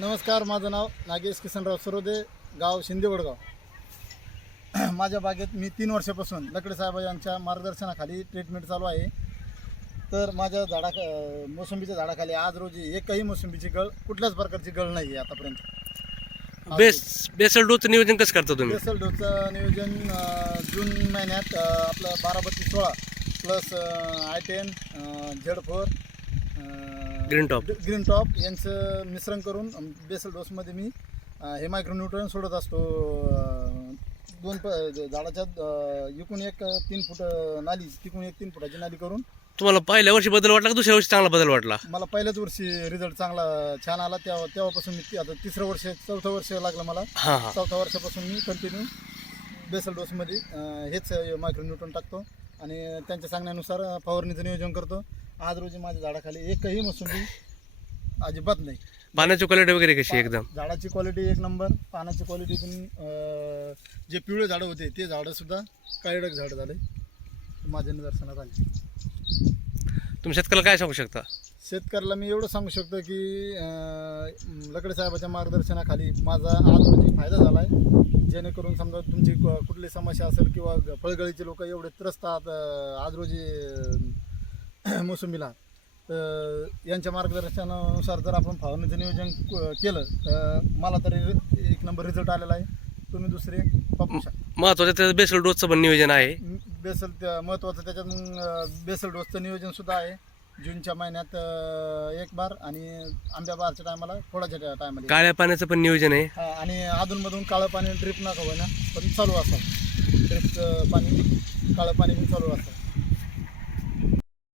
नमस्कार, माझं नाव नागेश किसनराव सरोदे, गाव शिंदे वडगाव. माझ्या बागेत मी 3 वर्षापासून लकडे साहेब यांच्या मार्गदर्शनाखाली ट्रीटमेंट चालू आहे. तर माझ्या मोसंबीच्या झाडाखाली आज रोजी एकही मोसंबीची गळ, कुठल्याच प्रकारची गळ नाही आहे आतापर्यंत. बेसल डोसचं नियोजन कसं करता तुम्ही? बेसल डोसचं नियोजन जून महिन्यात आपलं 12-32-16 plus I10 Z4 green top यांचं मिश्रण करून बेसल डोसमध्ये मी हे मायक्रोन्यूट्रन सोडत असतो. झाडाच्या इकून एक 3 फूट नाली, तिकून एक 3 फुटाची नाली करून. तुम्हाला पहिल्या वर्षी बदल वाटला का दुसऱ्या वर्षी चांगला बदल वाटला? मला पहिल्याच वर्षी रिझल्ट चांगला छान आला. तेव्हापासून मी आता 3रं वर्ष 4थं वर्ष लागलं मला. 4थ्या वर्षापासून मी कंटिन्यू बेसल डोसमध्ये हेच मायक्रोन्यूट्रन टाकतो आणि त्यांच्या सांगण्यानुसार फवारणीचं नियोजन करतो. आज रोजी माझ्या झाडाखाली एकही मोसंबी अजिबात नाही. पाण्याची क्वालिटी वगैरे कशी आहे? एकदम झाडाची क्वालिटी 1 नंबर. पानाची क्वालिटी पण जे पिवळे झाडं होते ते झाडंसुद्धा काळीडक झाड झाले माझ्या निदर्शनात आले. तुम्ही शेतकऱ्याला काय सांगू शकता? शेतकऱ्याला मी एवढं सांगू शकतो की लकडे साहेबाच्या मार्गदर्शनाखाली माझा आज रोजी फायदा झाला आहे. जेणेकरून समजा तुमची कुठली समस्या असेल किंवा फळगळीचे लोक एवढे त्रस्त आहात आज रोजी मोसंबीला, तर यांच्या मार्गदर्शनानुसार जर आपण फवारणीचं नियोजन केलं तर मला तरी 1 नंबर रिझल्ट आलेला आहे. तुम्ही दुसरे वापरू शकता. महत्वाचं त्याचं बेसल डोसचं पण नियोजन आहे. महत्त्वाचं त्याच्यात मग बेसल डोसचं नियोजनसुद्धा आहे. जूनच्या महिन्यात 1 बार आणि आंब्या बारच्या टायमाला, फोडाच्या टायमाला काळ्या पाण्याचं पण नियोजन आहे. आणि अधूनमधून काळं पाणी ड्रिप नका होईना पण चालू असावं. ड्रिपचं पाणी, काळं पाणी पण चालू असावं.